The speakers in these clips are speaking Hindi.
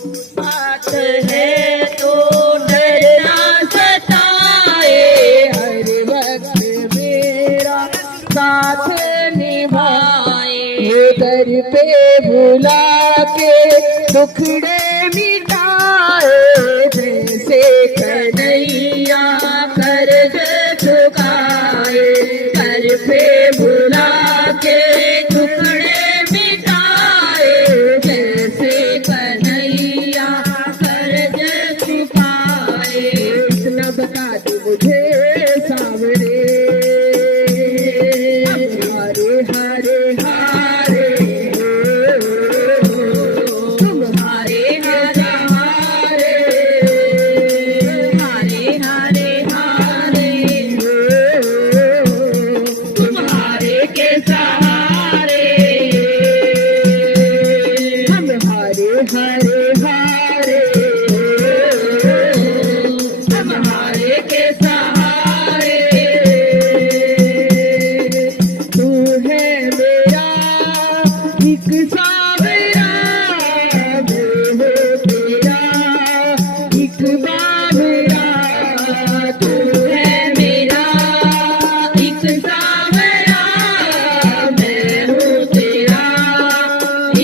साथ है तो डर ना सताए, हर वक्त मेरा साथ निभाए। दर पे बुला के दुखड़े मिटाए, जैसे कन्हैया कर्ज चुकाए। दर पे बुला के दुखड़े मिटाए, जैसे कन्हैया कर्ज चुकाए। इतना बता दो मुझे सावरे, हरे हरे हारे तुम्हारे हरे हारे, हरे हरे हारे तुम्हारे के सहारे। हम हरे हरे हारे तुम्हारे के सहारे। तू है मेरा एक सावरा, मैं हूँ तेरा एक बाबरा। तू है मेरा एक सावरा, मैं हूँ तेरा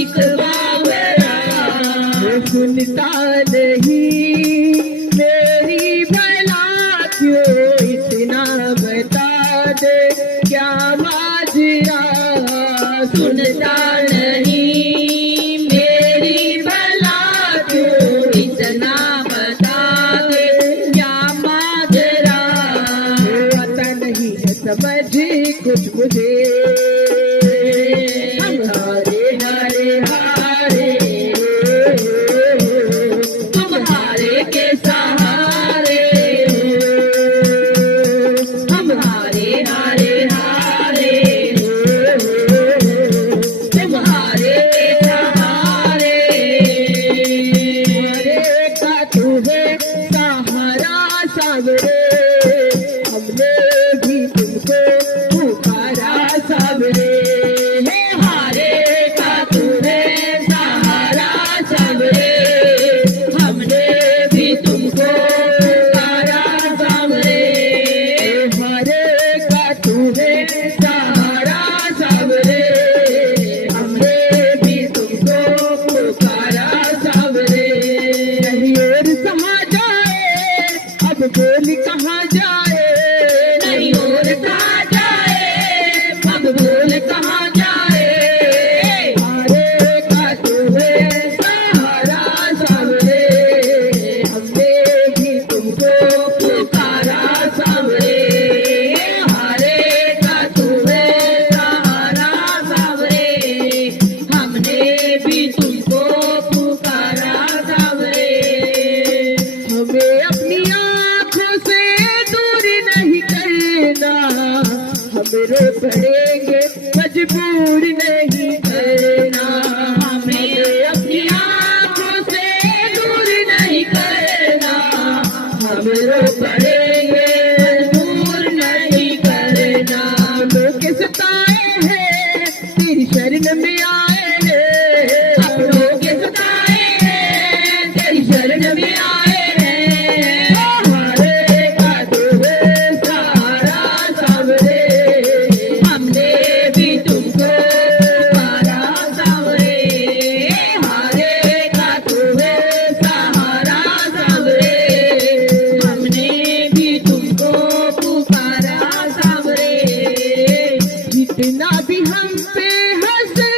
एक बाबरा। सुनता नहीं मेरी भला क्यों, इतना बता दे क्या माजरा। सुनता नहीं मेरी भला क्यों, इतना बता दे क्या माजरा। आता नहीं है समझ कुछ मुझे, हम हारे हारे हारे तुम्हारे के सहारे। हम हारे हारे हारे तुम्हारे के सहारे। हरे का तू है सहारा सावरे, हमने भी तुमको पुकारा सावरे। हारे का तू है सहारा सावरे, हमने भी तुमको पुकारा सावरे। हरे का तू है सहारा सावरे, हमने भी तुमको पुकारा सावरे। नहीं और कहाँ जाए अब बोल कहाँ जाए, नहीं और कहाँ जाए अब बोल कहाँ जाए। हरे का तू है सहारा सावरे, हमने भी तुमको पुकारा सावरे। हरे का तू है सहारा सावरे, हमने भी तुमको पुकारा सावरे। हमें अपनी आँखों से दूर नहीं करना, हमरे पड़ेंगे मजबूर नहीं करना। हमें अपनी आँखों से दूर नहीं करना, हमरे पड़ेंगे मजबूर नहीं करना। लोग सताए हैं तेरी शरण में आए हैं, अब लोग सताए हैं तेरी शरण में आए हैं। हरे का तू है सहारा सावरे, हमने भी तुमको पुकारा सावरे। हरे का तू है सहारा सावरे, हमने भी तुमको पुकारा सावरे। जितना भी हम पे हंसे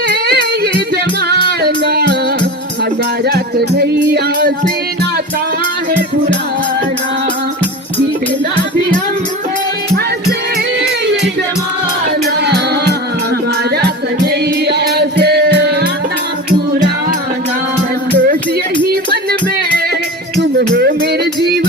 ये जमाना, हमारा कन्हैया से नाता है पुराना। जितना भी हम पे हंसे ये जमाना, हमारा कन्हैया से नाता पुराना। संतोष यही मन में तुम हो मेरे जीवन